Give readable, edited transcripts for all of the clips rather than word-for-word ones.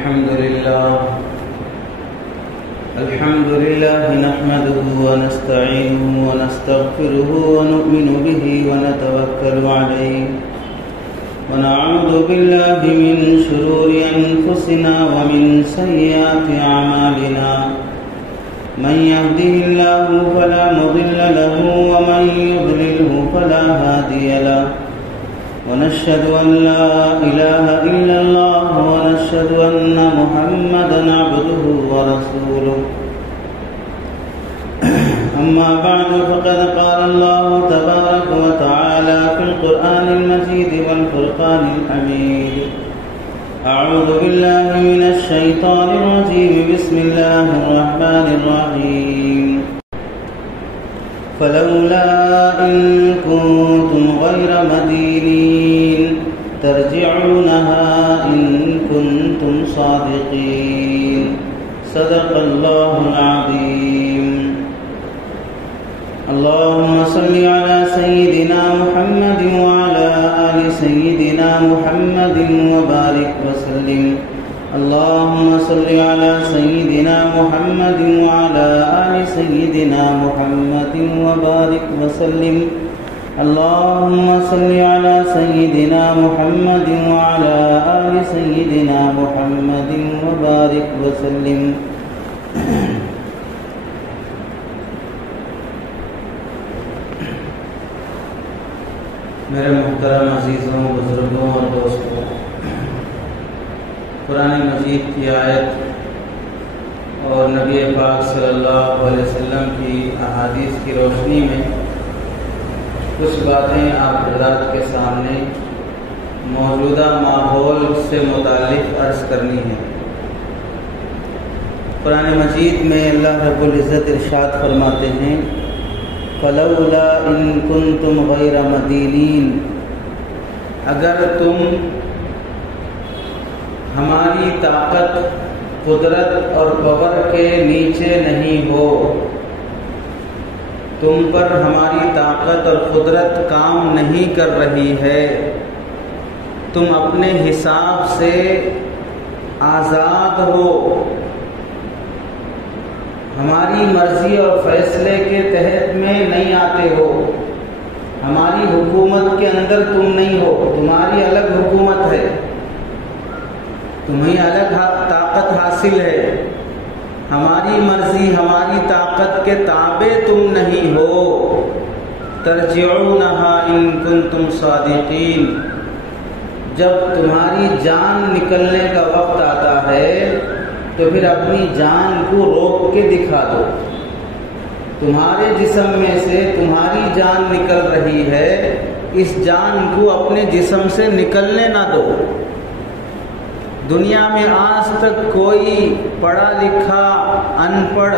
الحمد لله نحمده ونستعينه ونستغفره ونؤمن به ونتوكل عليه ونعوذ بالله من شرور أنفسنا ومن سيئات أعمالنا من يهده الله فلا مضل له ومن يضلله فلا هادي له ونشهد أن لا إله إلا الله ونشهد أن محمدا عبده ورسوله أما بعد فقد قال الله تبارك وتعالى في القرآن المجيد والفرقان الحميد أعوذ بالله من الشيطان الرجيم بسم الله الرحمن الرحيم فلولا إن كنتم غير مدينين ترجعونها إن كنتم صادقين صدق الله العظيم اللهم صل على سيدنا محمد وعلى آل سيدنا محمد وبارك وسلم اللهم صل على سيدنا محمد وعلى آل سيدنا محمد وبارك وسلم اللهم صل على سيدنا محمد وعلى آل سيدنا محمد وبارك وسلم میرے محترم عزیزوں، بزرگوں اور دوستوں، قرآن مجید کی آیت اور نبی پاک صلی اللہ علیہ وسلم کی احادیث کی روشنی میں کچھ باتیں آپ حضرات کے سامنے موجودہ ماحول سے متعلق عرض کرنی ہے۔ قرآن مجید میں اللہ رب العزت ارشاد فرماتے ہیں فلولا ان کنتم غیر مدینین، اگر تم ہماری طاقت، قدرت اور پاور کے نیچے نہیں ہو، تم پر ہماری طاقت اور قدرت کام نہیں کر رہی ہے، تم اپنے حساب سے آزاد ہو، ہماری مرضی اور فیصلے کے تحت میں نہیں آتے ہو، ہماری حکومت کے اندر تم نہیں ہو، تمہاری الگ حکومت ہے، تمہیں الگ طاقت حاصل ہے، ہماری مرضی، ہماری طاقت کے تابع تم نہیں ہو، ترجعونها ان کنتم صادقین، جب تمہاری جان نکلنے کا وقت آتا ہے تو پھر اپنی جان کو روک کے دکھا دو۔ تمہارے جسم میں سے تمہاری جان نکل رہی ہے، اس جان کو اپنے جسم سے نکلنے نہ دو۔ دنیا میں آج تک کوئی پڑھا لکھا ان پڑھ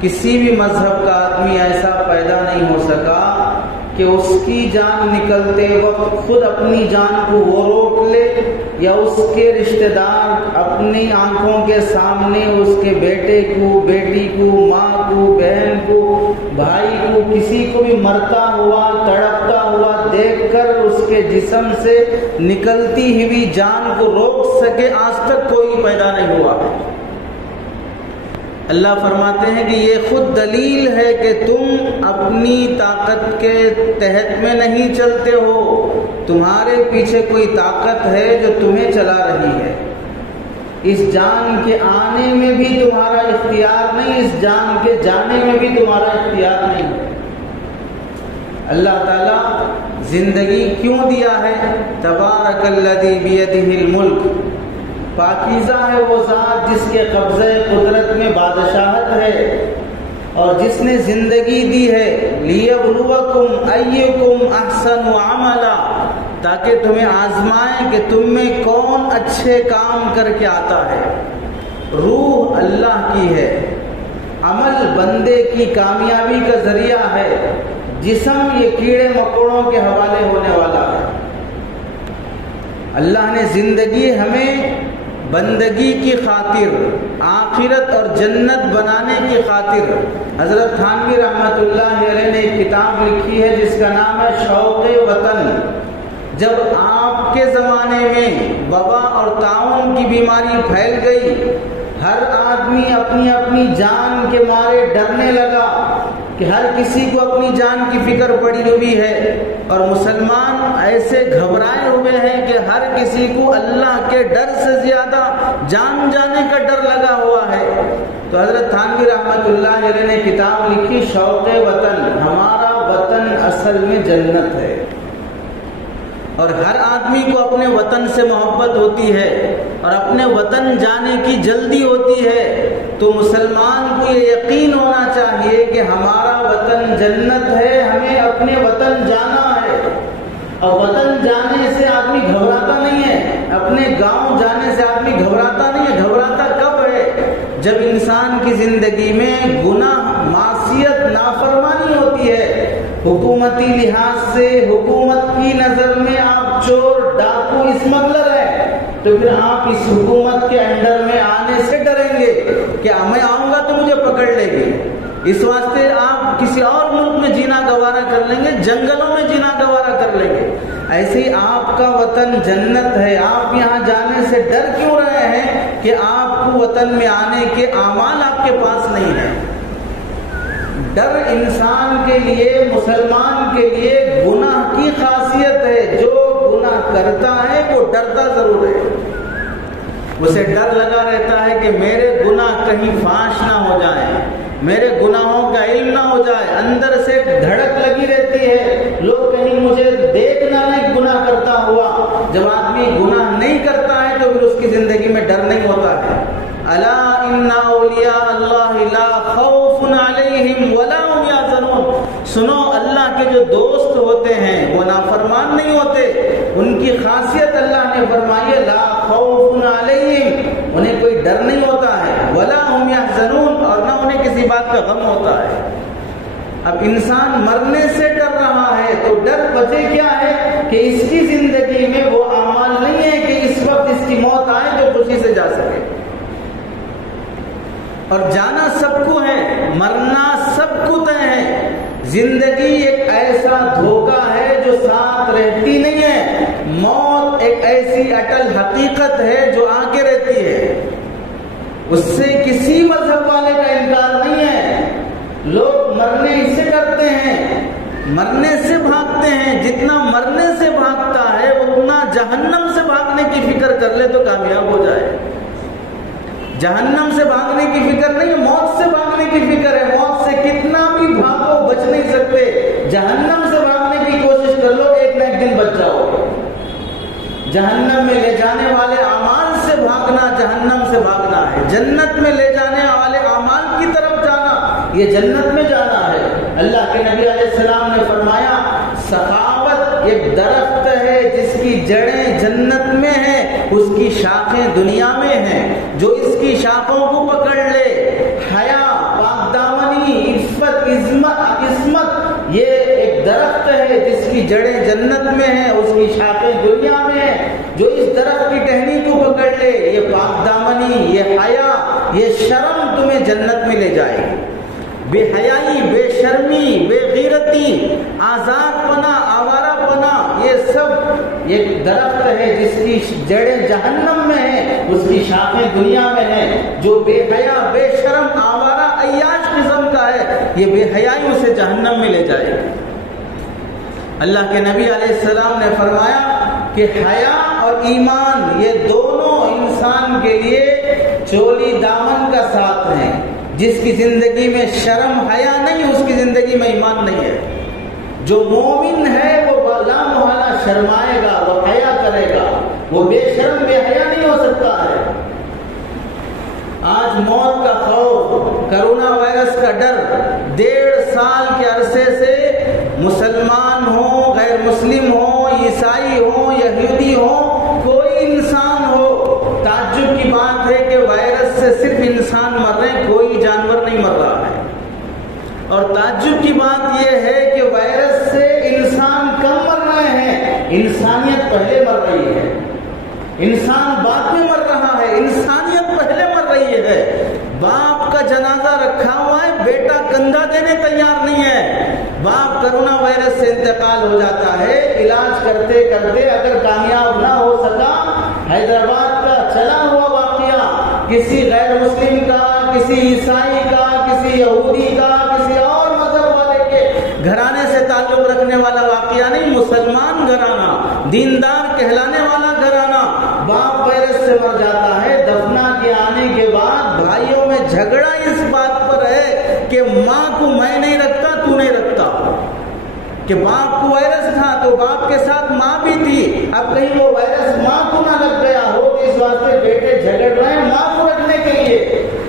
کسی بھی مذہب کا آدمی ایسا پیدا نہیں ہو سکا کہ اس کی جان نکلتے وقت خود اپنی جان کو وہ روک لے، یا اس کے رشتہ دار اپنی آنکھوں کے سامنے اس کے بیٹے کو، بیٹی کو، ماں کو، بہن کو، بھائی کو، کسی کو بھی مرتا ہوا، تڑپتا ہوا دیکھ کر اس کے جسم سے نکلتی ہوئی جان کو روک سکے، آج تک کوئی پیدا نہیں ہوا۔ اللہ فرماتے ہیں کہ یہ خود دلیل ہے کہ تم اپنی طاقت کے تحت میں نہیں چلتے ہو، تمہارے پیچھے کوئی طاقت ہے جو تمہیں چلا رہی ہے۔ اس جان کے آنے میں بھی تمہارا اختیار نہیں، اس جان کے جانے میں بھی تمہارا اختیار نہیں۔ اللہ تعالیٰ زندگی کیوں دیا ہے؟ تبارک الذی بیدہ الملک، پاکیزہ ہے وہ ذات جس کے قبضے قدرت میں بادشاہت ہے اور جس نے زندگی دی ہے لیبلوکم ایکم احسن عملا، تاکہ تمہیں آزمائیں کہ تم میں کون اچھے کام کر کے آتا ہے۔ روح اللہ کی ہے، عمل بندے کی کامیابی کا ذریعہ ہے، جسم یہ کیڑے مکوڑوں کے حوالے ہونے والا ہے۔ اللہ نے زندگی ہمیں بندگی کی خاطر، آخرت اور جنت بنانے کی خاطر، حضرت تھانوی رحمۃ اللہ علیہ نے ایک کتاب لکھی ہے جس کا نام ہے شوق وطن، جب آپ کے زمانے میں وبا اور طاعون کی بیماری پھیل گئی، ہر آدمی اپنی اپنی جان کے مارے ڈرنے لگا کہ ہر کسی کو اپنی جان کی فکر پڑی ہوئی ہے، اور مسلمان ایسے گھبرائے ہوئے ہیں کہ ہر کسی کو اللہ کے ڈر سے زیادہ جان جانے کا ڈر لگا ہوا ہے۔ تو حضرت تھانوی رحمۃ اللہ علیہ نے کتاب لکھی شوق وطن، ہمارا وطن اصل میں جنت ہے، اور ہر آدمی کو اپنے وطن سے محبت ہوتی ہے اور اپنے وطن جانے کی جلدی ہوتی ہے۔ تو مسلمان کو یہ یقین ہونا چاہیے کہ ہمارا وطن جنت ہے، ہمیں اپنے وطن جانا ہے، اور وطن جانے سے آدمی گھبراتا نہیں ہے، اپنے گاؤں جانے سے آدمی گھبراتا نہیں ہے۔ گھبراتا کب ہے؟ جب انسان کی زندگی میں گناہ، معصیت، نافرمانی ہوتی ہے، حکومتی لحاظ سے حکومت کی نظر میں آپ چور، ڈاکو، اسمگلر ہیں، تو پھر آپ اس حکومت کے انڈر میں آنے سے ڈریں گے کہ میں آؤں گا تو مجھے پکڑ لے گی۔ اس واسطے آپ کسی اور ملک میں جینا گوارا کر لیں گے، جنگلوں میں جینا گوارا کر لیں گے۔ ایسے ہی آپ کا وطن جنت ہے، آپ یہاں جانے سے ڈر کیوں رہے ہیں کہ آپ کو وطن میں آنے کے اعمال آپ کے پاس نہیں ہیں۔ ڈر انسان کے لیے، مسلمان کے لیے گناہ کی خاصیت ہے۔ جو گناہ کرتا ہے وہ ڈرتا ضرور ہے، اسے ڈر لگا رہتا ہے کہ میرے گناہ کہیں فاش نہ ہو جائیں، میرے گناہوں کا علم نہ ہو جائے، اندر سے دھڑک لگی رہتی ہے، لوگ کہیں مجھے دیکھ نہ لیں گناہ کرتا ہوا۔ جب آدمی گناہ نہیں کرتا ہے تو پھر اس کی زندگی میں ڈر نہیں ہوتا ہے۔ الا ان اولیاء اللہ لا خوف علیہم ولا هم یحزنون، سنو اللہ کے جو دوست ہوتے ہیں وہ نافرمان نہیں ہوتے، ان کی خاصیت اللہ نے فرمائی ہے لا خوف علیہم، انہیں کوئی ڈر نہیں ہوتا ہے، ولا هم یحزنون، اور نہ انہیں کسی بات کا غم ہوتا ہے۔ اب انسان مرنے سے ڈر رہا ہے تو ڈر وجہ کیا ہے کہ اس کی زندگی میں وہ اعمال نہیں ہے کہ اس وقت اس کی موت آئے تو خوشی سے جا سکے۔ اور جانا سب کو ہے، مرنا سب کو طے ہے۔ زندگی ایک ایسا دھوکہ ہے جو ساتھ رہتی نہیں ہے، موت ایک ایسی اٹل حقیقت ہے جو آ کے رہتی ہے، اس سے کسی مذہب والے کا انکار نہیں ہے۔ لوگ مرنے اسے ڈرتے ہیں، مرنے سے بھاگتے ہیں، جتنا مرنے سے بھاگتا ہے اتنا جہنم سے بھاگنے کی فکر کر لے تو کامیاب ہو جائے۔ جہنم سے بھاگنے کی فکر نہیں ہے، موت سے بھاگنے کی فکر ہے۔ موت سے کتنا بھی بھاگو بچ نہیں سکتے، جہنم سے بھاگنے کی کوشش کر لو، ایک نہ ایک دن بچ جاؤ۔ جہنم میں لے جانے والے اعمال سے بھاگنا جہنم سے بھاگنا ہے، جنت میں لے جانے والے اعمال کی طرف جانا یہ جنت میں جانا ہے۔ اللہ کے نبی علیہ السلام نے فرمایا سخاوت ایک درخت ہے جس کی جڑیں جنت میں ہیں، اس کی شاخیں دنیا میں ہیں، جو اس کی شاخوں کو پکڑ لے، حیا، پاک دامنی، عفت، عصمت، یہ ایک درخت ہے جس کی جڑیں جنت میں ہیں، اس کی شاخیں دنیا میں ہیں، جو اس درخت کی ٹہنی کو پکڑ لے، یہ پاک دامنی، یہ حیا، یہ شرم تمہیں جنت میں لے جائے گی۔ بے حیائی، بے شرمی، بے غیرتی، آزاد پنا، آوارہ پنا، یہ سب ایک درخت ہے جس کی جڑیں جہنم میں ہیں، اس کی شاخیں دنیا میں ہیں۔ جو بے حیا، بے شرم، آوارہ، عیاش قسم کا ہے، یہ بے حیائی اسے جہنم میں لے جائے گی۔ اللہ کے نبی علیہ السلام نے فرمایا کہ حیا اور ایمان یہ دونوں انسان کے لیے چولی دامن کا ساتھ ہیں۔ جس کی زندگی میں شرم حیا نہیں، اس کی زندگی میں ایمان نہیں ہے۔ جو مومن ہے وہ لا محالہ شرمائے گا، وہ حیا کرے گا، وہ بے شرم بے حیا نہیں ہو سکتا ہے۔ آج موت کا خوف، کرونا وائرس کا ڈر، 1.5 سال کے عرصے سے مسلمان ہوں، غیر مسلم ہوں، عیسائی ہوں، یہودی ہوں، کوئی انسان ہو، تعجب کی بات ہے کہ وائرس سے صرف انسان مر رہے ہیں، کوئی جانور نہیں مر رہا ہے۔ اور تعجب کی بات یہ ہے کہ وائرس سے انسان کم مر رہے ہیں، انسانیت پہلے مر رہی ہے۔ انسان بعد میں مر رہا ہے، انسانیت پہلے مر رہی ہے۔ باپ کا جنازہ رکھا ہوا ہے، بیٹا کندھا دینے تیار نہیں ہے۔ باپ کرونا وائرس سے انتقال ہو جاتا ہے، علاج کرتے کرتے کرتے اگر کامیاب نہ ہو سکا، حیدرآباد کا چلا ہوا واقعہ کسی غیر مسلم کا، کسی عیسائی کا، کسی یہودی کا، کسی اور مذہب والے کے گھرانے سے تعلق رکھنے والا واقعہ نہیں، مسلمان گھرانہ، دیندار کہلانے والا گھرانہ، باپ وائرس سے مر جاتا ہے، دفنا کے آنے کے بعد بھائیوں میں جھگڑا اس بات پر ہے کہ ماں کو میں نہیں رکھتا، تو نہیں رکھتا، کہ باپ کو وائرس تھا تو باپ کے ساتھ ماں بھی تھی، اب کہیں وہ وائرس ماں کو نہ لگ گیا ہو تو اس واسطے بیٹے جھگڑ رہے ہیں ماں کو رکھنے کے لیے،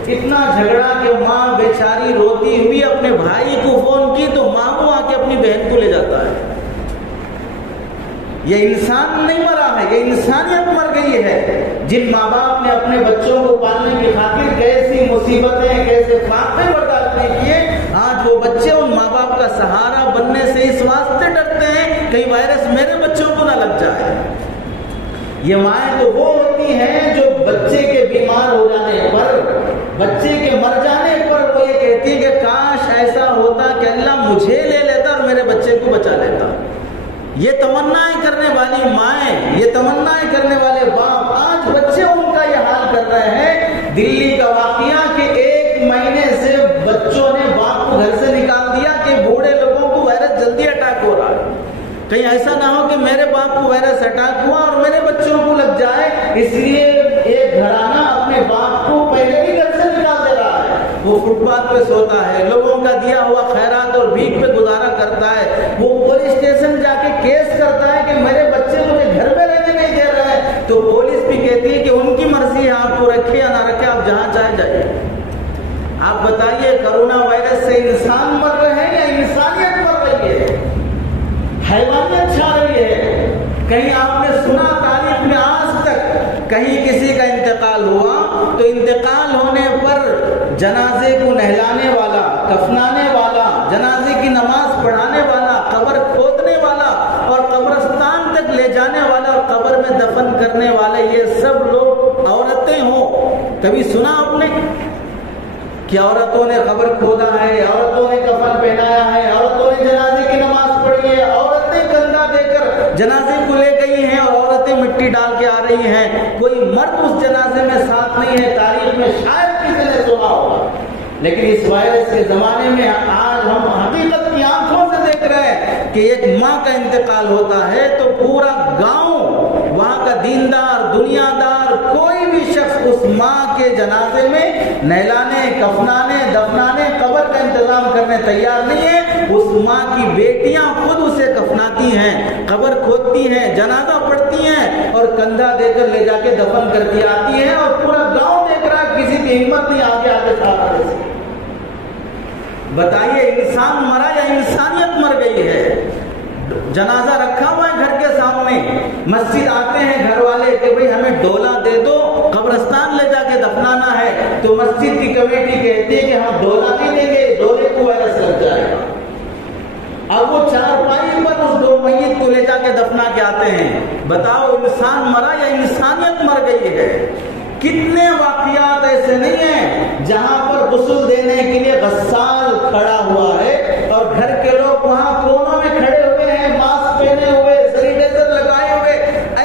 اتنا جھگڑا کہ ماں بیچاری روتی ہوئی اپنے بھائی کو فون کی تو ماں کو آ کے اپنی بہن کو لے جاتا ہے۔ یہ انسان نہیں مرا ہے، یہ انسانیت مر گئی ہے۔ جن ماں باپ نے اپنے بچوں کو پالنے کی خاطر کیسی مصیبتیں، کیسے فاقے برداشت نہیں کیے، آج وہ بچے ان ماں باپ کا سہارا بننے سے اس واسطے ڈرتے ہیں کہیں وائرس میرے بچوں کو نہ لگ جائے۔ یہ مائیں تو وہ ہوتی ہیں جو بچے کے بیمار ہو جانے پر، بچے کے مر جانے پر وہ یہ کہتی ہیں کہ کاش ایسا ہوتا کہ اللہ مجھے لے لیتا اور میرے بچے کو بچا لیتا۔ یہ تمنائیں کرنے والی مائیں، یہ تمنائیں کرنے والے باپ، آج بچے ان کا یہ حال کر رہے ہیں۔ دلی کا واقعہ کہ 1 مہینے سے بچوں نے باپ کو گھر سے نکال دیا کہ بوڑھے لوگوں کو وائرس جلدی اٹیک ہو رہا ہے، کہیں ایسا نہ ہو کہ میرے باپ کو وائرس اٹیک ہوا اور میرے بچوں کو لگ جائے، اس لیے ایک گھرانہ اپنے باپ کو پہلے ہی گھر سے نکال دے رہا ہے۔ وہ فٹ پاتھ پہ سوتا ہے، لوگوں کا دیا ہوا خیرات اور بھیک پہ گزارا کرتا ہے، وہ پولیس اسٹیشن جا کے کیس کرتا ہے کہ میرے بچے مجھے گھر میں رہنے نہیں دے رہے ہیں، تو پولیس بھی کہتی ہے کہ ان کی مرضی ہے، آپ کو رکھے یا نہ رکھے، آپ جہاں چاہے جائیے۔ آپ بتائیے کرونا وائرس سے انسان مر رہے ہیں یا انسانیت مر رہی ہے، حیوانیت چھا رہی ہے؟ کہیں آپ نے سنا تاریخ میں آج تک کہیں کسی کا انتقال ہوا تو انتقال ہونے پر جنازے کو نہلانے والا، کفنانے والا، جنازے کی نماز پڑھانے والا، قبر کھودنے والا اور قبرستان تک لے جانے والا اور قبر میں دفن کرنے والے، یہ سب لوگ عورتیں ہوں؟ کبھی سنا آپ نے کہ عورتوں نے قبر کھودا ہے، عورتوں نے کفن پہنایا ہے، عورتوں نے جنازے کی نماز پڑھی ہے، عورتیں کندھا دے کر جنازے کو لے گئی ہیں اور عورتیں مٹی ڈال کے آ رہی ہیں، کوئی مرد اس جنازے میں ساتھ نہیں ہے؟ تاریخ میں شاید کسی نے سنا ہوگا، لیکن اس وائرس کے زمانے میں آج ہم حقیقت کی آنکھوں سے دیکھ رہے ہیں کہ ایک ماں کا انتقال ہوتا ہے تو پورا گاؤں، وہاں کا دیندار، دنیا دار، کوئی بھی شخص اس ماں کے جنازے میں نہلانے، کفنانے، دفنانے، قبر کا انتظام کرنے تیار نہیں ہے۔ اس ماں کی بیٹیاں خود اسے کفناتی ہیں، قبر کھودتی ہیں، جنازہ پڑھتی ہیں اور کندھا دے کر لے جا کے دفن کرتی آتی ہیں، اور پورا گاؤں دیکھ رہا ہے، کسی کی ہمت نہیں آگے آگے کھڑا سے۔ بتائیے انسان مرا یا انسانیت مر گئی ہے؟ جنازہ رکھا ہوا ہے گھر کے سامنے، مسجد آتے ہیں گھر والے کہ بھئی ہمیں ڈولا دے دو، قبرستان لے جا کے دفنانا ہے، تو مسجد کی کمیٹی کہتی ہے کہ ہم ڈولا نہیں دیں گے، ڈولے کو وائرس لگ جائے گا۔ اب وہ چارپائی پر اس دو میت کو لے جا کے دفنا کے آتے ہیں۔ بتاؤ انسان مرا یا انسانیت مر گئی ہے؟ کتنے واقعات ایسے نہیں ہیں جہاں پر غسل دینے کے لیے غسال کھڑا ہوا ہے اور گھر کے لوگ وہاں کونوں میں کھڑے ہوئے ہیں، ماسک پہنے ہوئے، سینیٹائزر لگائے ہوئے،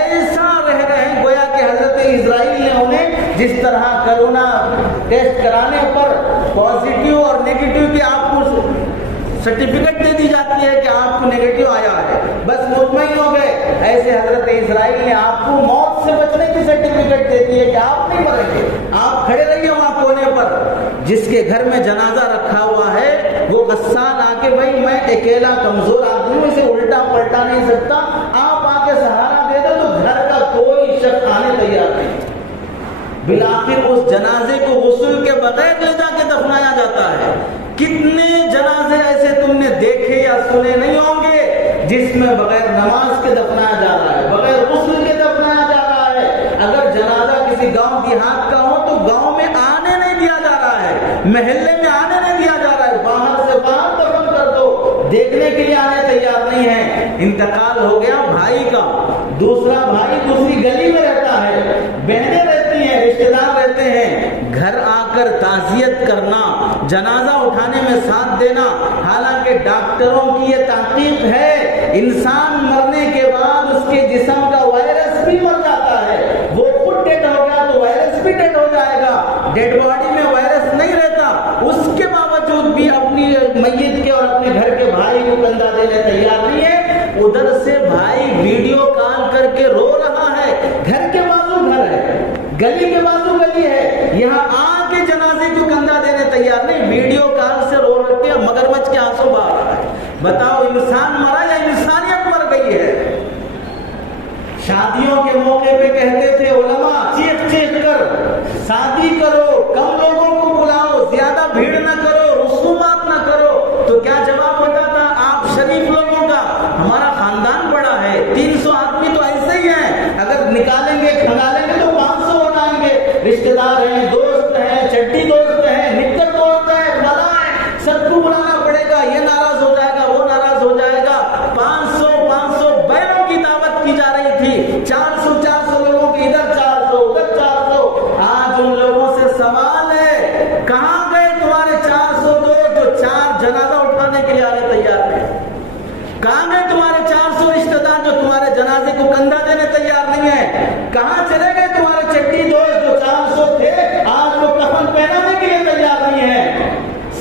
ایسا رہ رہے ہیں گویا کہ حضرت اسرائیل نے انہیں جس طرح کرونا ٹیسٹ کرانے پر پازیٹیو اور نیگیٹو کی آپ کو سرٹیفکیٹ دے دی جاتی ہے کہ آپ کو نیگیٹو آیا ہے، بس مطمئن ہو گئے، ایسے حضرت اسرائیل نے آپ کو موت سے بچنے کی سرٹیفکیٹ دے دی ہے کہ آپ نہیں مریں گے، آپ کھڑے رہیے وہاں کونے پر۔ جس کے گھر میں جنازہ رکھا ہوا ہے وہ غسان آ کے بھائی میں اکیلا کمزور آدمی ہوں، اسے الٹا پلٹا نہیں سکتا، آپ آ کے سہارا دے دو، تو گھر کا کوئی شخص آنے تیار نہیں۔ بالآخر اس جنازے کو غسل کے بغیر لے جا کے دفنایا جاتا ہے۔ کتنے جنازے ایسے تم نے دیکھے یا سنے نہیں ہوں گے جس میں بغیر نماز کے دفنایا جا رہا ہے، بغیر غسل کے دفنایا جا رہا ہے۔ اگر جنازہ کسی گاؤں دیہات کا ہو تو گاؤں میں آنے نہیں دیا جا رہا ہے، محلے میں آنے نہیں دیا جا رہا ہے، باہر سے باہر دفن کر دو، دیکھنے کے لیے آنے تیار نہیں ہے۔ انتقال ہو گیا بھائی کا، دوسرا بھائی دوسری گلی میں رہتا ہے، بہنیں رہتی ہیں، رشتے دار رہتے ہیں، گھر آ کر تعزیت کرنا، جنازہ اٹھانے میں ساتھ دینا، حالانکہ ڈاکٹروں کی یہ تحقیق ہے انسان مرنے کے بعد اس کے جسم کا وائرس بھی مر جاتا ہے، وہ خود ڈیڈ ہو گیا تو وائرس بھی ڈیڈ ہو جائے گا، ڈیڈ باڈی میں وائرس نہیں رہتا، اس کے باوجود بھی اپنی میت کے اور اپنے گھر کے بھائی کو کندھا دینے تیار نہیں ہے۔ ادھر سے بھائی ویڈیو کال کر کے رو رہا ہے، گھر کے بازو گھر ہے، گلی کے بازو گلی ہے، یہاں آ کے جنازے کو کندھا دینے تیار نہیں، ویڈیو کال سے رو رکھ کے مگرمچھ کے آنسو بہا رہا ہے۔ بتاؤ انسان مرا یا انسانیت مر گئی ہے؟ شادیوں کے موقع پہ کہتے تھے علماء چیخ چیخ کر شادی کرو، کم لوگوں کو بلاؤ، زیادہ بھیڑ نہ کرو، رسومات نہ کرو، تو کیا جواب ہوتا تھا؟ آپ شریف لوگوں کا، ہمارا خاندان بڑا ہے، 300 آدمی تو ایسے ہی ہیں، اگر نکالیں گے کھنگالیں گے تو 500 ہو جائیں گے، رشتے دار ہیں، دوست ہیں، چٹی دوست ہیں، نکر دوست ہیں، بلا ہے، سب کو بلانا پڑے گا، یہ ناراض ہو جائے گا، وہ ناراض ہو جائے گا۔ 500 بیلوں کی دعوت کی جا رہی تھی، 400 لوگوں کی، ادھر 400 ادھر 400۔ آج ان لوگوں سے سوال ہے، کہاں گئے تمہارے 400 دوست جو 4 جنازہ اٹھانے کے لیے آنے تیار تھے؟ کہاں گئے تمہارے 400 رشتہ دار جو تمہارے جنازے کو کندھا دینے تیار نہیں ہے؟ کہاں چلے گئے تمہارے چٹی دوست جو 400 تھے، آج وہ کفن پہنانے کے لیے تیار نہیں ہے؟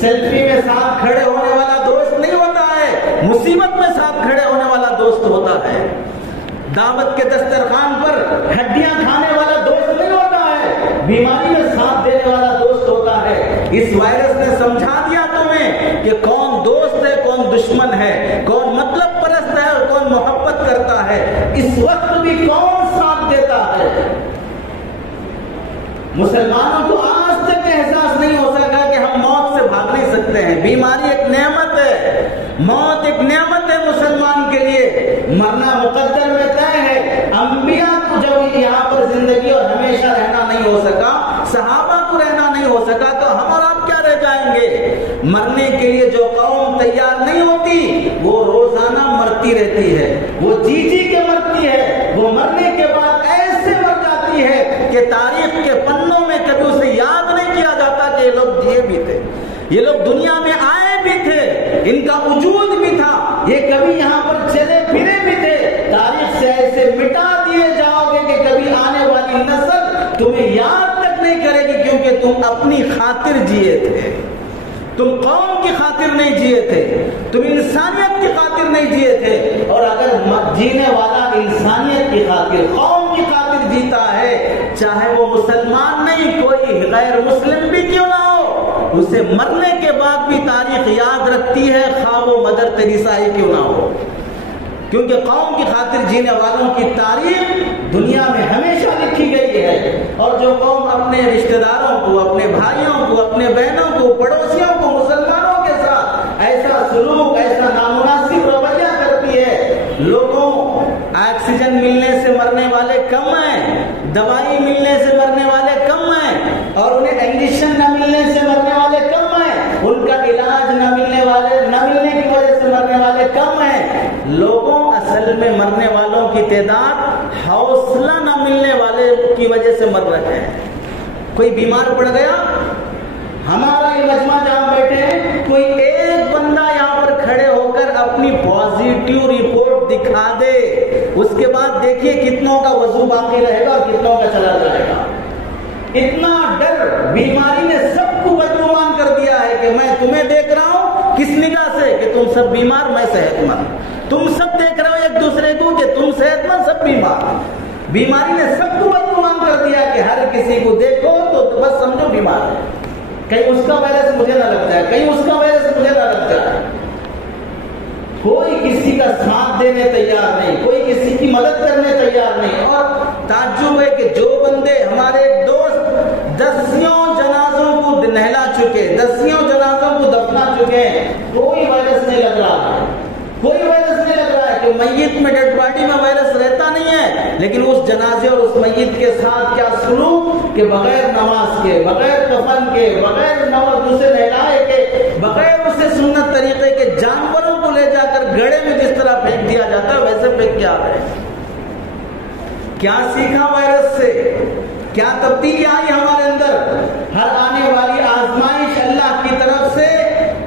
سیلفی میں ساتھ کھڑے ہونے والا دوست نہیں ہوتا ہے، مصیبت میں ساتھ کھڑے ہونے والا دوست ہوتا ہے۔ دعوت کے دسترخوان پر ہڈیاں کھانے والا دوست نہیں ہوتا ہے، بیماری میں ساتھ دینے والا دوست ہوتا ہے۔ اس وائرس نے سمجھا دیا تمہیں کہ کون دوست ہے، کون دشمن ہے، کون مطلب پرست ہے اور کون محبت کرتا ہے، اس وقت بھی کون ساتھ دیتا ہے۔ مسلمانوں کو آج تک احساس نہیں ہو سکا کہ ہم موت سے بھاگ نہیں سکتے ہیں۔ بیماری ایک نعمت ہے، موت ایک نعمت ہے مسلمان کے لیے، مرنا مقدر میں طے ہے۔ انبیاء کو جب یہاں پر زندگی اور ہمیشہ رہنا نہیں ہو سکا، صحابہ کو رہنا نہیں ہو سکا، تو ہم اور آپ کیا رہ جائیں گے؟ مرنے کے لیے جو قوم تیار نہیں ہوتی وہ روزانہ مرتی رہتی ہے، وہ جی جی کے مرتی ہے، وہ مرنے کے بعد ایسے مر جاتی ہے کہ تاریخ کے پنوں میں کبھی اسے یاد نہیں کیا جاتا کہ یہ لوگ جیے بھی تھے، یہ لوگ دنیا میں آئے بھی تھے، ان کا وجود بھی تھا، یہ کبھی یہاں پر چلے پھرے بھی تھے۔ تاریخ سے ایسے مٹا دیے جاؤ گے کہ کبھی آنے والی نسل تمہیں یاد تک نہیں کرے گی، کیونکہ تم اپنی خاطر جیے تھے، تم قوم کی خاطر نہیں جیے تھے، تم انسانیت کی خاطر نہیں جیے تھے۔ اور اگر جینے والا انسانیت کی خاطر، قوم کی خاطر جیتا ہے، چاہے وہ مسلمان نہیں، کوئی غیر مسلم بھی کیوں نہ ہو، اسے مرنے کے بعد بھی تاریخ یاد رکھتی ہے، خواہ وہ مدر تریسا ہی کیوں نہ ہو، کیونکہ قوم کی خاطر جینے والوں کی تاریخ دنیا میں ہمیشہ لکھی گئی ہے۔ اور جو قوم اپنے رشتہ داروں کو، اپنے بھائیوں کو، اپنے بہنوں کو، پڑوسیوں کو، مسلمانوں کے ساتھ ایسا سلوک، ایسا نامناسب رویہ کرتی ہے، لوگوں آکسیجن ملنے سے مرنے والے کم ہیں، دوائی ملنے سے مرنے والے کم ہیں، اور انہیں انجیکشن نہ ملنے سے مرنے والے کم ہیں، ان کا علاج نہ ملنے کی وجہ سے مرنے والے کم ہیں۔ لوگوں اصل میں مرنے والوں کی تعداد حوصلہ نہ ملنے والے کی وجہ سے مر رہے ہیں۔ کوئی بیمار پڑ گیا، ہمارا یہ مجمع جہاں بیٹھے ہیں، کوئی ایک بندہ یہاں پر کھڑے ہو کر اپنی پازیٹیو رپورٹ دکھا دے، اس کے بعد دیکھیے کتنوں کا وضو باقی رہے گا اور کتنوں کا چلا جائے گا۔ اتنا ڈر بیماری نے سب کو بدگمان کر دیا ہے کہ میں تمہیں دیکھ رہا ہوں کس نگاہ سے کہ تم سب بیمار، میں صحت مند، تم سب دیکھ رہے ہو ایک دوسرے کو کہ تم صحت مند، سب بیمار۔ بیماری نے سب کو بدگمان کر دیا کہ ہر کسی کو دیکھو تو بس سمجھو بیمار ہے، کہیں اس کا وائرس مجھے نہ لگ جائے، کہیں اس کا وائرس مجھے نہ لگ جائے۔ کوئی کسی کا ساتھ دینے تیار نہیں، کوئی کسی کی مدد کرنے تیار نہیں۔ اور تعجب ہے کہ جو بندے ہمارے دوست 10 جنازوں کو نہلا چکے، 10 جنازوں کو دفنا چکے ہیں، کوئی وائرس نہیں لگ رہا ہے، کوئی وائرس نہیں لگ رہا ہے کہ میت میں، ڈیڈ باڈی میں وائرس رہتا نہیں ہے، لیکن اس جنازے اور اس میت کے ساتھ کیا سلوک کہ بغیر نماز کے، بغیر کفن کے، بغیر اسے نہلائے کے، بغیر اسے سنت طریقے کے جانوروں کو لے جا کر گڑھے میں جس طرح پھینک دیا جاتا ہے ویسے پھینک کیا ہے۔ کیا سیکھا وائرس سے؟ کیا تبدیلی آئی ہمارے اندر؟ ہر آنے والی آزمائش اللہ کی طرف سے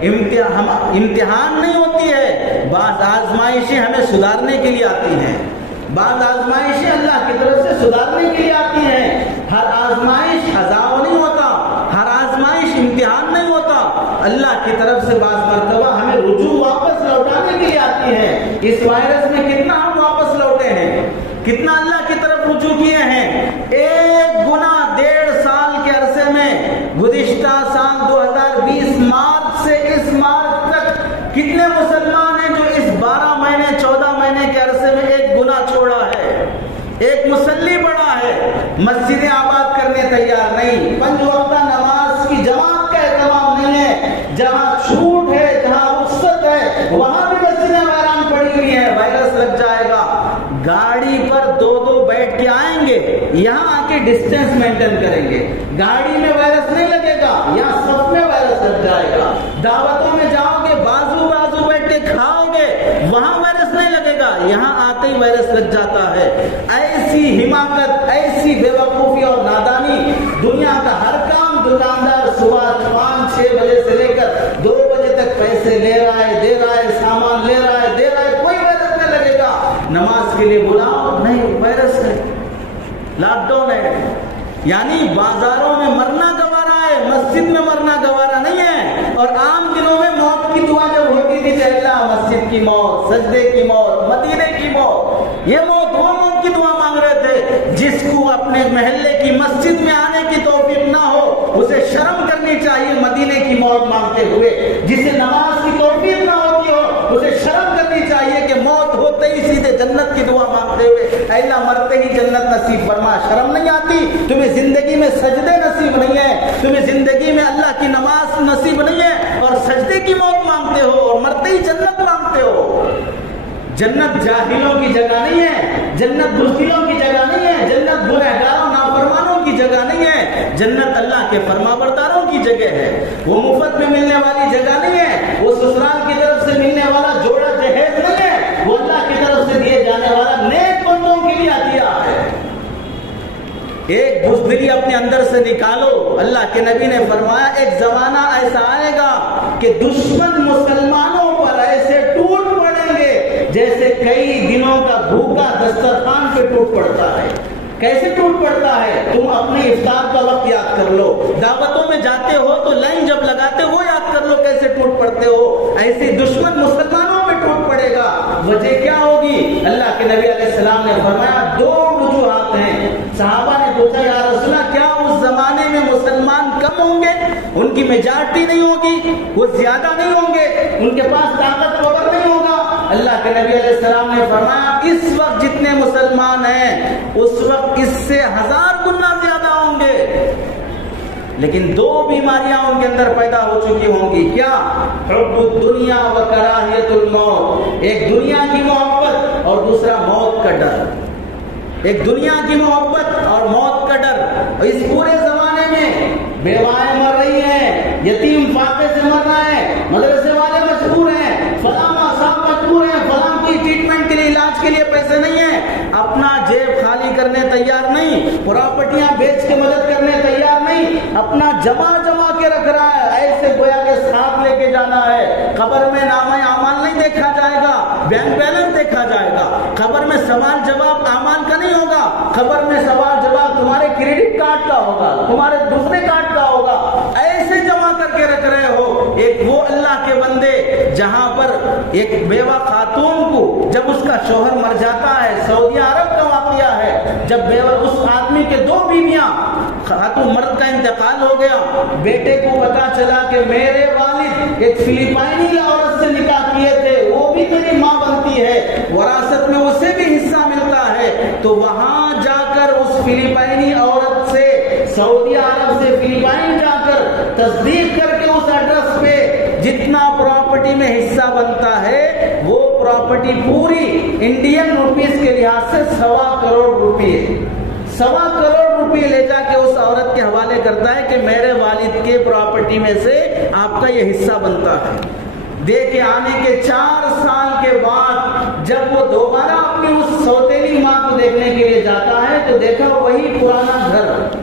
امتحان نہیں ہوتی ہے، بعض آزمائشیں ہمیں سدھارنے کے لیے آتی ہیں، بعض آزمائشیں اللہ کی طرف سے سدھارنے کے لیے آتی ہیں. ہر آزمائش عذاب نہیں ہوتا, ہر آزمائش امتحان نہیں ہوتا. اللہ کی طرف سے بعض مرتبہ ہمیں رجوع واپس لوٹانے کے لیے آتی ہے. اس وائرس میں کتنا ہم واپس لوٹے ہیں, کتنا اللہ کی طرف رجوع کیے ہیں. 1 گنا 1.5 سال کے عرصے میں, گزشتہ سال 2020 مارچ سے اس مارچ تک کتنے مسلمان ہیں جو اس 12 مہینے 14 مہینے کے عرصے میں 1 گناہ چھوڑا ہے, ایک مصلی پڑا ہے, مسجدیں آباد کرنے تیار نہیں, 5 وقتہ نماز کی جماعت کا اہتمام نہیں ہے. جہاں چھوٹ ہے, جہاں رخصت ہے, وہاں بھی مسجدیں ویران پڑی ہوئی ہیں. وائرس لگ جائے گا. گاڑی پر 2 بیٹھ کے آئیں گے, یہاں آ کے ڈسٹینس مینٹین کریں گے. گاڑی میں وائرس نہیں لگے گا, یہاں سب میں وائرس لگ جائے گا. دعوتوں میں جاؤ گے, بازو بازو بیٹھ کے کھاؤ گے, وہاں وائرس نہیں لگے گا, یہاں آتے ہی وائرس لگ جاتا ہے. ایسی حماقت, ایسی بے وقوفی اور نادانی. دنیا کا ہر کام دکاندار صبح 5-6 بجے سے لے کر 2 بجے تک پیسے لے رہا ہے, دے رہا ہے, سامان لے رہا ہے, دے رہا ہے, کوئی وائرس نہیں لگے گا. نماز کے لیے بلاؤ, نہیں, وائرس ہے, لاک ڈاؤن ہے. یعنی بازاروں میں مرنا گوارا ہے, مسجد میں مرنا گوارا نہیں ہے. اور عام دنوں میں موت کی دعا جب ہوتی تھی, اللہ مسجد کی موت, سجدے کی موت, مدینے کی موت, یہ موت وہ موت کی دعا مانگ رہے تھے. جس کو اپنے محلے کی مسجد میں آنے کی توفیق نہ ہو, اسے شرم کرنی چاہیے مدینے کی موت مانگتے ہوئے. جسے نماز کی توفیق نہ ہوتی ہو, اسے شرم کرنی چاہیے کہ موت ہوتے ہی سیدھے جنت کی دعا مانگتے ہوئے, اے اللہ مرتے ہی جنت نصیب فرما. شرم نہیں آتی؟ تمہیں زندگی میں سجدے نصیب نہیں ہے, تمہیں زندگی میں اللہ کی نماز نصیب نہیں ہے, اور سجدے کی موت مانگتے ہو, اور مرتے ہی جنت مانگتے ہو. جنت جاہلوں کی جگہ نہیں ہے, جنت بزدلوں کی جگہ نہیں ہے, جنت گنہگاروں نافرمانوں کی جگہ نہیں ہے. جنت اللہ کے فرمانبرداروں کی جگہ ہے. وہ مفت میں ملنے والی جگہ نہیں ہے, وہ سسرال کی طرف سے ملنے والا جوڑا جہیز نہیں ہے, وہ اللہ کی طرف سے دیے جانے والا نیک بندوں کے لیے عطیہ ہے. ایک بزدلی اپنے اندر سے نکالو. اللہ کے نبی نے فرمایا ایک زمانہ ایسا آئے گا کہ دشمن مسلمانوں پر ایسے ٹوٹ پڑیں گے جیسے کئی دنوں کا بھوکا دسترخوان پہ ٹوٹ پڑتا ہے. کیسے ٹوٹ پڑتا ہے؟ تم اپنے افطار کا وقت یاد کر لو, دعوتوں میں جاتے ہو تو لائن جب لگاتے ہو یاد کر لو کیسے ٹوٹ پڑتے ہو. ایسے دشمن مسلمانوں پہ ٹوٹ پڑے گا. وجہ کیا ہوگی؟ اللہ کے نبی علیہ السلام نے فرمایا 2 وجوہات ہیں. صحابہ نے پوچھا یا رسول اللہ کیا اس زمانے میں مسلمان کم ہوں گے, ان کی میجارٹی نہیں ہوگی, وہ زیادہ نہیں ہوں گے, ان کے پاس طاقت پاور نہیں ہوگا؟ اللہ کے نبی علیہ السلام نے فرمایا اس وقت جتنے مسلمان ہیں اس وقت اس سے 1000 گنا زیادہ ہوں گے. لیکن 2 بیماریاں ان کے اندر پیدا ہو چکی ہوں گی. کیا؟ حب الدنیا و کراہیت الموت. ایک دنیا کی محبت اور دوسرا موت کا ڈر. ایک دنیا کی محبت اور موت کا ڈر. اس پورے زمانے میں بیوائیں مر رہی ہیں, یتیم فاقے سے مر رہا ہے, مدرسے والے مجبور ہیں, فلاں صاحب مجبور ہیں, فلاں کی ٹریٹمنٹ کے لیے علاج کے لیے پیسے نہیں ہیں, اپنا جیب خالی کرنے تیار نہیں, پراپرٹیاں بیچ کے مدد کرنے تیار نہیں, اپنا جمع کے رکھ رہا ہے ایسے گویا کہ ساتھ لے کے جانا ہے. قبر میں نامہ اعمال نہیں دیکھا جائے گا, بینک بیلنس دیکھا جائے گا. قبر میں سوال جواب اعمال کا نہیں ہوگا, قبر میں سوال جواب تمہارے کریڈٹ کارڈ کا ہوگا, تمہارے دوسرے کارڈ کا ہوگا. ایسے جمع کر کے رکھ رہے ہو. ایک وہ اللہ کے بندے جہاں پر ایک بیوہ خاتون کو جب اس کا شوہر مر جاتا ہے, سعودی عرب کا واقعہ ہے, جب بیوہ اس آدمی کے 2 بیویاں, خاتون مرد کا انتقال ہو گیا, بیٹے کو پتا چلا کہ میرے والد ایک فلپائنی عورت سے نکاح کیے تھے, وہ بھی میری ماں بنتی ہے, وراثت میں اسے بھی حصہ ملتا ہے. تو وہاں جا کر اس فلپائنی عورت سے, سعودی عرب سے فلپائن جا کر تصدیق کر کے اس ایڈریس پہ جتنا پراپرٹی میں حصہ بنتا ہے وہ پراپرٹی پوری انڈین روپیز کے لحاظ سے 1.25 کروڑ روپے 1.25 کروڑ روپے لے جا کے اس عورت کے حوالے کرتا ہے کہ میرے والد کے پراپرٹی میں سے آپ کا یہ حصہ بنتا ہے. دے کے آنے کے 4 سال کے بعد جب وہ دوبارہ اپنی اس سوتیلی ماں کو دیکھنے کے لیے جاتا ہے تو دیکھا وہی پرانا گھر,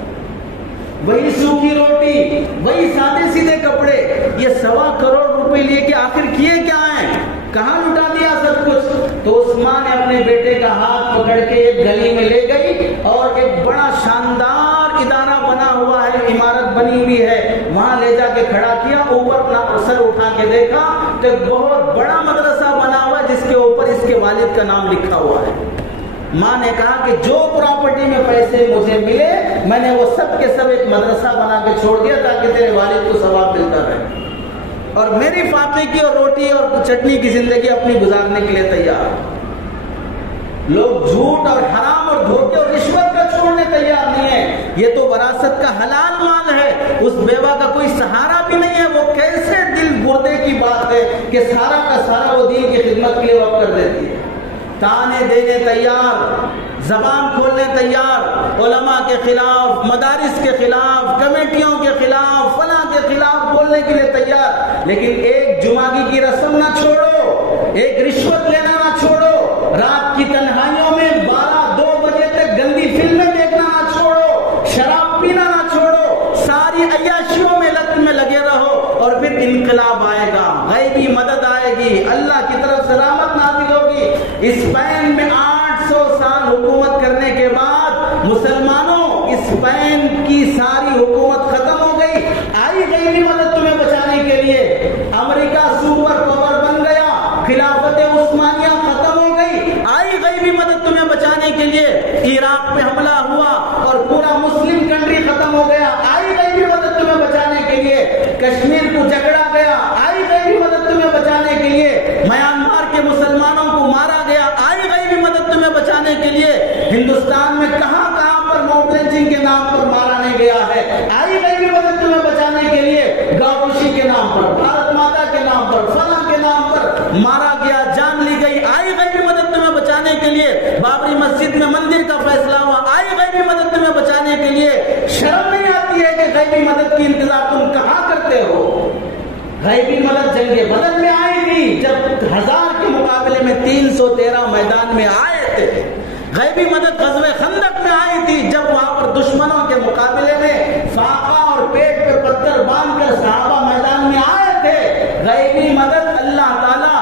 وہی سوکھی روٹی, وہی سادے سیدھے کپڑے. یہ 1.25 کروڑ روپے لے کے آخر کیے کیا ہیں, کہاں لٹا دیا سب کچھ؟ تو اس ماں نے اپنے بیٹے کا ہاتھ پکڑ کے ایک گلی میں لے گئی اور ایک بڑا شاندار ادارہ بنا ہوا ہے، عمارت بنی ہوئی ہے، وہاں لے جا کے کھڑا کیا، اوپر سر اٹھا کے دیکھا تو ایک بہت بڑا مدرسہ بنا ہوا ہے جس کے اوپر اس کے والد کا نام لکھا ہوا ہے۔ ماں نے کہا کہ جو پراپرٹی میں پیسے مجھے ملے میں نے وہ سب کے سب ایک مدرسہ بنا کے چھوڑ دیا تاکہ تیرے والد کو ثواب ملتا رہے، اور میری فاطمے کی اور روٹی اور چٹنی کی زندگی اپنی گزارنے کے لیے تیار۔ لوگ جھوٹ اور حرام اور دھوکے اور رشوت کا چھوڑنے تیار نہیں ہے۔ یہ تو وراثت کا حلال مال ہے، اس بیوہ کا کوئی سہارا بھی نہیں ہے، وہ کیسے دل گردے کی بات ہے کہ سارا کا سارا وہ دین کی خدمت کے لیے وقف کر دیتی ہے۔ تانے دینے تیار، زبان کھولنے تیار، علماء کے خلاف، مدارس کے خلاف، کمیٹیوں کے خلاف، فلاں کے خلاف بولنے کے لیے تیار، لیکن ایک جمعگی کی رسم نہ چھوڑو، ایک رشوت لینا نہ چھوڑو، رات کی تنہائیوں میں 12-2 بجے تک گندی فلمیں دیکھنا نہ چھوڑو، شراب پینا نہ چھوڑو، ساری عیاشیوں میں لت میں لگے رہو، اور پھر انقلاب آئے گا، غیبی مدد آئے گی، اللہ کی طرف سے رحمت نازل ہوگی۔ اسپین میں 800 سال حکومت کرنے کے بعد مسلمانوں اسپین کی ساری حکومت ختم ہو گئی، آئی غیبی مدد تمہیں بچانے کے لیے، امریکہ سپر پاور بن گیا، خلافت عثمانیہ ختم ہو گئی، آئی غیبی مدد تمہیں بچانے کے لیے، عراق پہ حملہ ہوا اور پورا مسلم کنٹری ختم ہو گیا، آئی غیبی مدد تمہیں بچانے کے لیے، کشمیر کو جھگڑا گیا، آئی غیبی مدد تمہیں بچانے کے لیے، میانمار کے مسلمانوں کو مارا گیا، آئی غیبی مدد تمہیں بچانے کے لیے، ہندوستان میں کہاں کہاں پر موب لنچنگ کے نام پر مارا نہیں گیا ہے، آئی غیبی مدد تمہیں بچانے کے لیے، گاؤشی کے نام پر، بھارت ماتا کے نام پر، فلاں کے نام پر مارا گیا، جان لی گئی، آئی غیبی مدد تمہیں بچانے کے لیے، بابری مسجد میں مندر کا فیصلہ ہوا، آئی غیبی مدد تمہیں بچانے کے لیے۔ شرم نہیں آتی ہے کہ غیبی مدد کی انتظار تم کہاں کرتے ہو؟ غیبی مدد جنگ بدر میں آئی تھی جب 1000 کے مقابلے میں 313 میدان میں آئے تھے، غیبی مدد غزوہ خندق میں آئی تھی جب وہاں پر دشمنوں کے مقابلے میں فاقہ اور پیٹ پہ پتھر باندھ کر صحابہ میدان میں آئے تھے۔ غیبی مدد اللہ تعالیٰ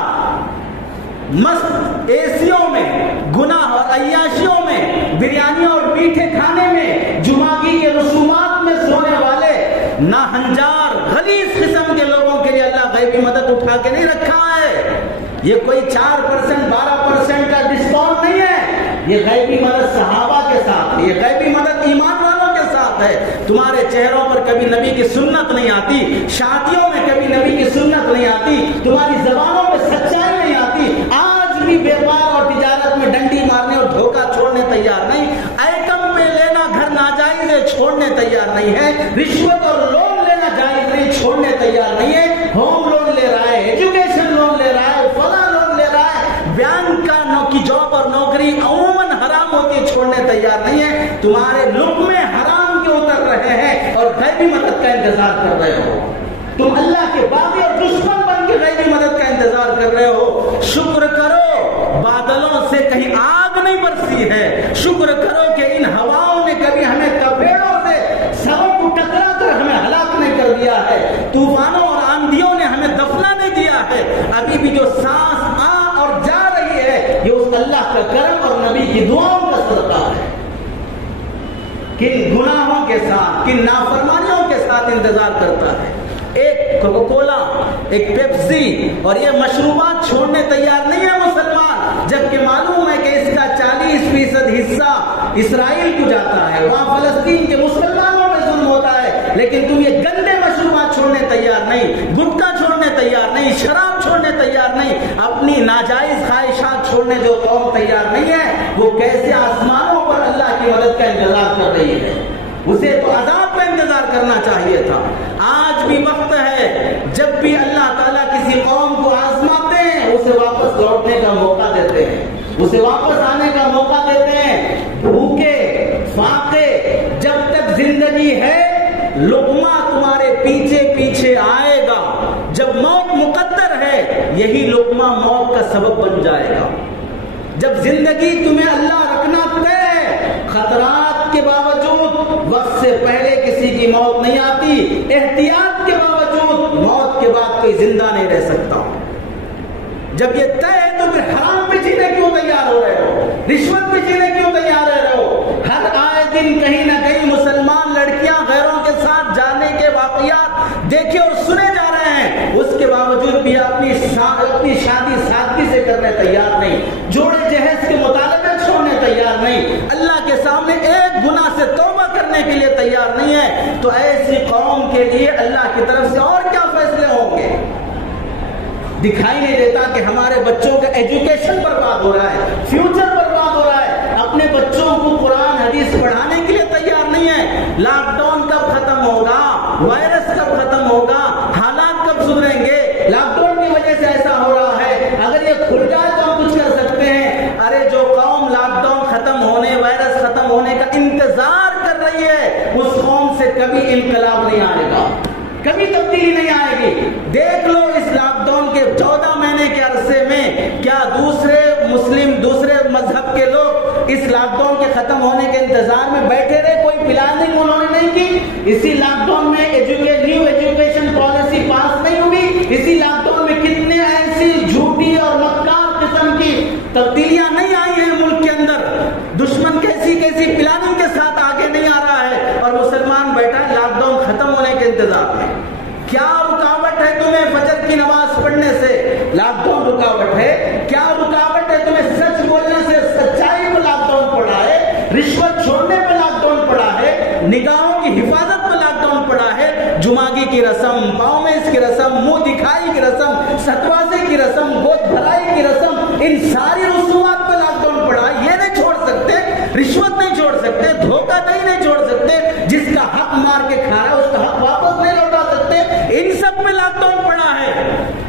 مست ایسیوں میں، گناہ اور عیاشیوں میں، بریانیوں اور میٹھے کھانے میں، جمعگی کے رسومات میں سونے والے ناہنجار غلیظ قسم کے لوگوں کے لیے اللہ غیبی مدد اٹھا کے نہیں رکھا ہے۔ یہ کوئی 4% 12% کا ڈسکاؤنٹ نہیں ہے، یہ غیبی مدد صحابہ کے ساتھ، یہ غیبی مدد ایمان والوں کے ساتھ ہے۔ تمہارے چہروں پر کبھی نبی کی سنت نہیں آتی، شادیوں میں کبھی نبی کی سنت نہیں آتی، تمہاری زبانوں میں سچائی نہیں آتی، آج بھی بیپار اور تجارت میں ڈنڈی مارنے اور دھوکہ چھوڑنے تیار نہیں، ایٹم پہ لینا گھر ناجائز ہے چھوڑنے تیار نہیں ہے، رشوت اور لون لینا جائز نہیں چھوڑنے تیار نہیں ہے، ہوم لون لے رہا ہے، ایجوکیشن لون لے رہا ہے، فلاں لون لے رہا ہے، بینک کا کی جاب اور نوکری عموماً حرام ہوتی ہے چھوڑنے تیار نہیں ہے، تمہارے لقمے حرام کے اتر رہے ہیں اور غیبی مدد کا انتظار کر رہے ہو، تم اللہ کے باغی اور دشمن بن کے غیبی مدد کا انتظار کر رہے ہو۔ شکر کرو بادلوں سے کہیں آگ نہیں برسی ہے، شکر کرو کہ ان ہواؤں نے کبھی ہمیں تپیڑوں سے سروں کو ٹکرا کر ہمیں ہلاک نہیں کر دیا ہے، طوفانوں اور آندھیوں نے ہمیں دفنا نہیں دیا ہے، ابھی بھی جو سانس آ اور جا رہی ہے یہ اس اللہ کا کرم اور نبی کی دعاؤں کا صدقہ ہے۔ کن گناہوں کے ساتھ، کن نافرمانیوں کے ساتھ انتظار کرتا ہے، ایک کوکا کولا، ایک پیپسی اور یہ مشروبات چھوڑنے تیار نہیں ہے مسلمان، جبکہ معلوم ہے کہ اس کا 40% حصہ اسرائیل کو جاتا ہے، وہاں فلسطین کے مسلمانوں میں ظلم ہوتا ہے، لیکن تم یہ گندے مشروبات چھوڑنے تیار نہیں، گٹکا چھوڑنے تیار نہیں، شراب چھوڑنے تیار نہیں، اپنی ناجائز خواہشات چھوڑنے جو قوم تیار نہیں ہے وہ کیسے آسمانوں پر اللہ کی مدد کا انتظار کر رہی ہے؟ اسے تو عذاب کا انتظار کرنا چاہیے تھا۔ آج بھی وقت ہے، جب بھی اللہ تعالیٰ کسی قوم کو آزماتے ہیں اسے واپس لوٹنے کا موقع دیتے ہیں، اسے واپس آنے کا موقع دیتے ہیں۔ بھوکے فاقے جب تک زندگی ہے لقمہ تمہارے پیچھے پیچھے آئے گا، جب موت مقدر ہے یہی لقمہ موت کا سبب بن جائے گا۔ جب زندگی تمہیں اللہ رکھنا طے ہے، خطرات کے باوجود وقت سے پہلے کسی کی موت نہیں آتی، احتیاط کے باوجود موت کے بعد کوئی زندہ نہیں رہ سکتا۔ جب یہ طے ہے تو پھر حرام پہ جینے کیوں تیار ہو رہے ہو؟ رشوت بھی جینے کیوں تیار رہے ہو؟ ہر آئے دن کہیں نہ کہیں مسلمان لڑکیاں غیروں کے ساتھ جانے کے واقعات دیکھے اور سنے جا رہے ہیں، اس کے باوجود بھی اپنی شادی سادگی سے کرنے تیار نہیں، جوڑے جہیز کے مطالبے چھوڑنے تیار نہیں، اللہ کے سامنے ایک گناہ سے توبہ کرنے کے لیے تیار نہیں ہے، تو ایسی قوم کے لیے اللہ کی طرف سے اور کیا فیصلے ہوں گے؟ دکھائی نہیں دیتا کہ ہمارے بچوں کا ایجوکیشن برباد ہو رہا ہے، فیوچر برباد ہو رہا ہے، اپنے بچوں کو قرآن حدیث پڑھانے کے لیے تیار نہیں ہے۔ لاک ڈاؤن کب ختم ہوگا؟ وائرس کب ختم ہوگا؟ حالات کب سدھریں گے؟ لاک ڈاؤن کی وجہ سے ایسا ہو رہا ہے، اگر یہ کھل جائے تو ہم کچھ کر سکتے ہیں۔ ارے جو قوم لاک ڈاؤن ختم ہونے، وائرس ختم ہونے کا انتظار کر رہی ہے، اس قوم سے کبھی انقلاب نہیں آئے گا، کبھی تبدیلی نہیں آئے گی۔ دیکھ لو اس لاک ڈاؤن کے 14 مہینے کے عرصے میں کیا دوسرے مذہب کے لوگ اس لاک ڈاؤن کے ختم ہونے کے انتظار میں بیٹھے رہے؟ کوئی پلاننگ انہوں نے نہیں کی؟ اسی لاک ڈاؤن میں نیو ایجوکیشن پالیسی پاس نہیں ہوئی؟ اسی لاک ڈاؤن میں کتنے ایسی جھوٹی اور مکار قسم کی تبدیلیاں نہیں آئی ہیں ملک کے اندر؟ دشمن کیسی پلاننگ کے ساتھ آگے نہیں آ رہا ہے اور مسلمان بیٹھا ہے لاک ڈاؤن ختم ہونے کے انتظار میں۔ کیا رکاوٹ ہے تمہیں فجر کی نماز پڑھنے سے؟ لاک ڈاؤن رکاوٹ ہے۔ کیا رکاوٹ ہے تمہیں سچ بولنے سے؟ سچائی کو لاک ڈاؤن پڑا ہے، رشوت چھوڑنے پہ لاک ڈاؤن پڑا ہے، نگاہوں کی حفاظت پہ لاک ڈاؤن پڑا ہے، جمعگی کی رسم، پاؤں میں اس کی رسم، منہ دکھائی کی رسم، ستوازے کی رسم، گود بھرائی کی رسم، ان ساری رسومات پہ لاک ڈاؤن پڑا ہے۔ یہ نہیں چھوڑ سکتے، رشوت نہیں چھوڑ سکتے، دھوکہ نہیں چھوڑ سکتے، جس کا حق مار کے کھا رہا ہے اس کا حق واپس نہیں لوٹا سکتے۔ ان سب میں لاک ڈاؤن پڑا ہے۔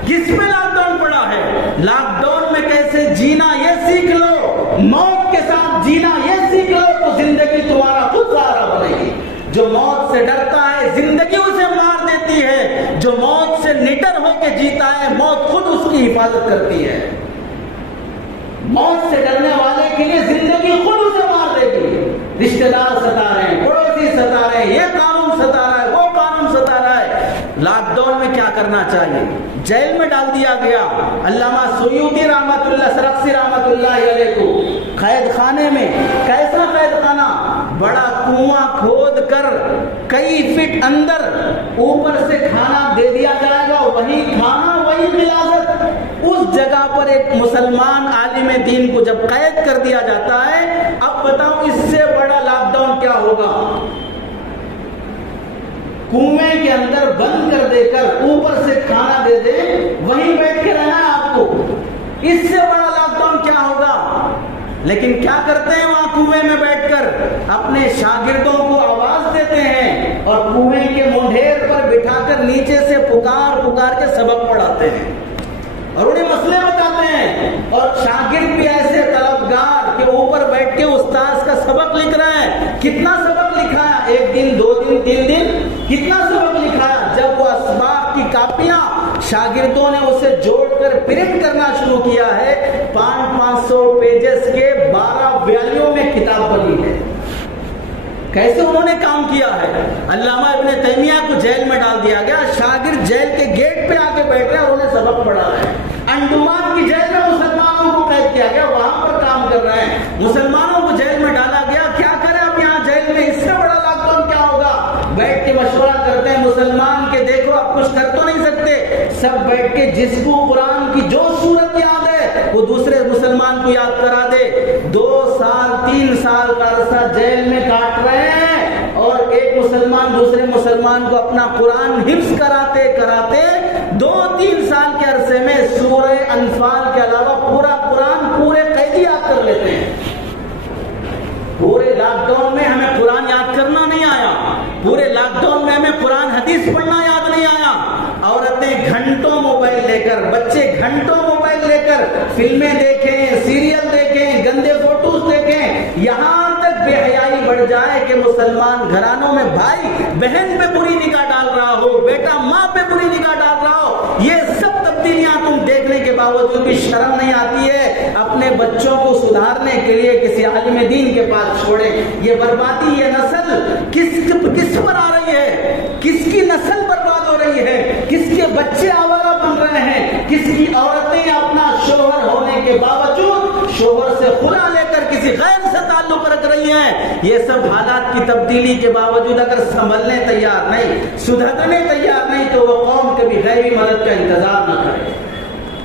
کس میں لاک ڈاؤن پڑا ہے؟ لاک ڈاؤن میں کیسے جینا یہ سیکھ لو، موت کے ساتھ جینا یہ سیکھ لو، تو زندگی تمہارا خود سہارا بنے گی۔ جو موت سے ڈرتا ہے زندگی اسے مار دیتی ہے، جو موت سے نڈر ہو کے جیتا ہے موت خود اس کی حفاظت کرتی ہے۔ موت سے ڈرنے والے کے لیے زندگی خود اسے مار دے گی۔ رشتہ دار ستا رہے ہیں، پڑوسی ستا رہے ہیں، یہ قانون ستا رہا ہے، وہ قانون ستا رہا ہے۔ لاک ڈاؤن میں کیا کرنا چاہیے؟ جیل میں ڈال دیا گیا۔ علامہ سیوطی رحمت اللہ، سرخسی رحمت اللہ علیہ کو قید خانے میں، کیسا قید خانہ؟ بڑا کنواں کھود کر کئی فٹ اندر اوپر سے کھانا دے دیا جائے گا، وہی کھانا وہی غلاظت۔ اس جگہ پر ایک مسلمان عالم دین کو جب قید کر دیا جاتا ہے، اب بتاؤ اس سے بڑا لاک ڈاؤن کیا ہوگا؟ کنویں کے اندر بند کر دے کر اوپر سے کھانا دے دے، وہیں بیٹھ کے رہنا ہے آپ کو، اس سے بڑا لاک ڈاؤن کیا ہوگا؟ لیکن کیا کرتے ہیں وہاں کنویں میں بیٹھ کر؟ اپنے شاگردوں کو آواز دیتے ہیں اور کنویں کے منڈھیر پر بٹھا کر نیچے سے پکار کے سبق پڑھاتے ہیں اور انہیں مسئلے بتاتے ہیں، اور شاگرد بھی ایسے طلبگار کہ اوپر بیٹھ کے استاذ کا سبق لکھ رہے ہیں۔ کتنا سبق لکھایا؟ 1 دن 2 دن 3 دن، کتنا سبق لکھایا؟ جب وہ اسباق کی کاپیاں شاگردوں نے اسے جوڑ کر پرنٹ کرنا شروع کیا ہے، 500 پیجز کے 12 والیوں میں کتاب بنی ہے۔ کیسے انہوں نے کام کیا ہے؟ علامہ ابن تیمیہ کو جیل میں ڈال دیا گیا، شاگرد جیل کے گیٹ پہ آ کے بیٹھے اور انہیں سبق پڑھا رہے ہیں۔ انڈمان کی جیل میں مسلمانوں کو قید کیا گیا، وہاں پر کام کر رہے ہیں، مسلمانوں کو جیل میں ڈالا گیا۔ کیا کریں اب یہاں جیل میں؟ اس سے بڑا لاک ڈاؤن کیا ہوگا؟ بیٹھ کے مشورہ کرتے ہیں مسلمان کے، دیکھو آپ کچھ کر تو نہیں سکتے، سب بیٹھ کے جس کو قرآن کی جو سورت یاد ہے وہ دوسرے مسلمان کو یاد کرا دے۔ 2 سال 3 سال کا عرصہ جیل میں کاٹ رہے ہیں اور ایک مسلمان دوسرے مسلمان کو اپنا قرآن حفظ کراتے 2-3 سال کے عرصے میں سورہ انفال کے علاوہ پورا قرآن پورے قیدی یاد کر لیتے ہیں۔ پورے لاک ڈاؤن میں ہمیں قرآن یاد کرنا نہیں آیا، پورے لاک ڈاؤن میں ہمیں قرآن حدیث پڑھنا یاد نہیں آیا۔ عورتیں گھنٹوں موبائل لے کر، بچے گھنٹوں موبائل لے کر فلمیں دیکھیں، سیریل دیکھیں، گندے فوٹوز دیکھیں، یہاں تک بے حیائی بڑھ جائے کہ مسلمان گھرانوں میں بھائی بہن پہ بری نگاہ ڈال رہا ہو، بیٹا ماں پہ بری نگاہ ڈال رہا ہو۔ یہ سب تبدیلیاں تم دیکھنے کے باوجود بھی شرم نہیں آتی ہے اپنے بچوں کو سدھارنے کے لیے کسی عالم دین کے پاس چھوڑیں؟ یہ بربادی، یہ نسل کس پر آ رہی ہے؟ کس کی نسل برباد ہو رہی ہے؟ کس کے بچے آوارہ بن رہے ہیں؟ کس کی عورتیں اپنا شوہر ہونے کے باوجود شوہر سے خلا لے کر کسی غیر سے تعلق رکھ رہی ہیں، یہ سب حالات کی تبدیلی کے باوجود اگر سنبھلنے تیار نہیں، سدھرنے تیار نہیں، تو وہ قوم کبھی غیبی مدد کا انتظار نہ کرے،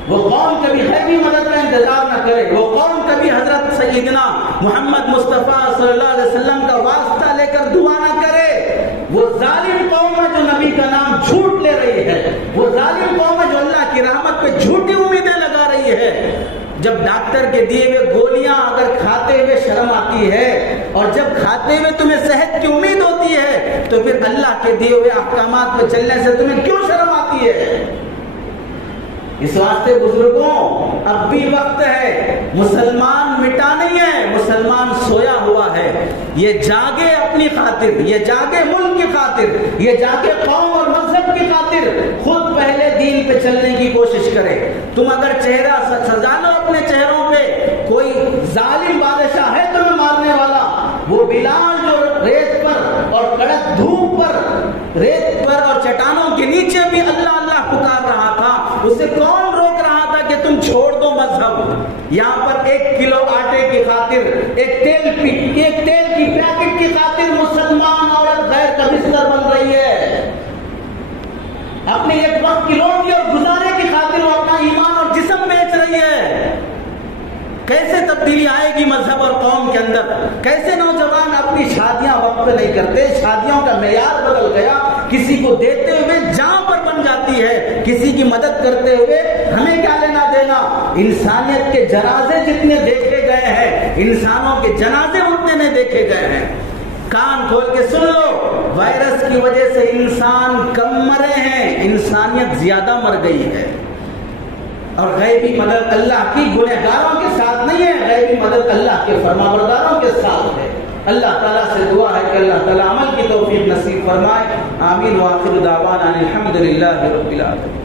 وہ قوم کبھی غیبی مدد کا انتظار نہ کرے، وہ قوم کبھی حضرت سیدنا محمد مصطفیٰ صلی اللہ علیہ وسلم کا واسطہ لے کر دعا نہ کرے۔ وہ ظالم قوم ہے جو نبی کا نام جھوٹ لے رہی ہے، وہ ظالم قوم ہے جو اللہ کی رحمت پہ جھوٹی امیدیں لگا رہی ہے۔ جب ڈاکٹر کے دیے ہوئے گولیاں اگر کھاتے ہوئے شرم آتی ہے، اور جب کھاتے ہوئے تمہیں صحت کی امید ہوتی ہے، تو پھر اللہ کے دیے ہوئے احکامات پہ چلنے سے تمہیں کیوں شرم آتی ہے؟ اس واسطے بزرگوں، اب بھی وقت ہے، مسلمان مٹا نہیں ہے، مسلمان سویا ہوا ہے، یہ جاگے اپنی خاطر، یہ جاگے ملک کی خاطر، یہ جاگے قوم اور مذہب کی خاطر، خود پہلے دین پہ چلنے کی کوشش کرے۔ تم اگر چہرہ سجا لو اپنے چہروں پہ، کوئی ظالم بادشاہ ہے تمہیں مارنے والا، وہ بلال جو ریت پر اور کڑک دھوپ پر، ریت پر اور چٹانوں کے نیچے بھی اللہ اللہ پکار رہا تھا، اسے کون روک رہا تھا کہ تم چھوڑ دو مذہب؟ یہاں پر 1 کلو آٹے کی خاطر، ایک تیل کی پیکٹ کی خاطر مسلمان عورت غیر کا بستر بن رہی ہے، اپنے ایک وقت کی روٹی اور گزارے کی خاطر وہ اپنا ایمان اور جسم بیچ رہی ہے۔ کیسے تبدیلی آئے گی مذہب اور قوم کے اندر؟ کیسے نوجوان اپنی شادیاں وقت پہ نہیں کرتے؟ شادیوں کا معیار بدل گیا، کسی کو دیتے ہوئے جاں پر بن جاتی ہے، کسی کی مدد کرتے ہوئے ہمیں کیا لینا دینا؟ انسانیت کے جنازے جتنے دیکھے گئے ہیں، انسانوں کے جنازے اتنے نہیں دیکھے گئے ہیں۔ کان کھول کے سن لو، وائرس کی وجہ سے انسان کم مرے ہیں، انسانیت زیادہ مر گئی ہے۔ اور غیبی مدد اللہ کی گنہگاروں کے ساتھ نہیں ہے، غیبی مدد اللہ کے فرمانبرداروں کے ساتھ ہے۔ اللہ تعالیٰ سے دعا ہے کہ اللہ تعالیٰ عمل کی توفیق نصیب فرمائے۔ آمین۔ وآخر دعوانا الحمدللہ رب العالمین۔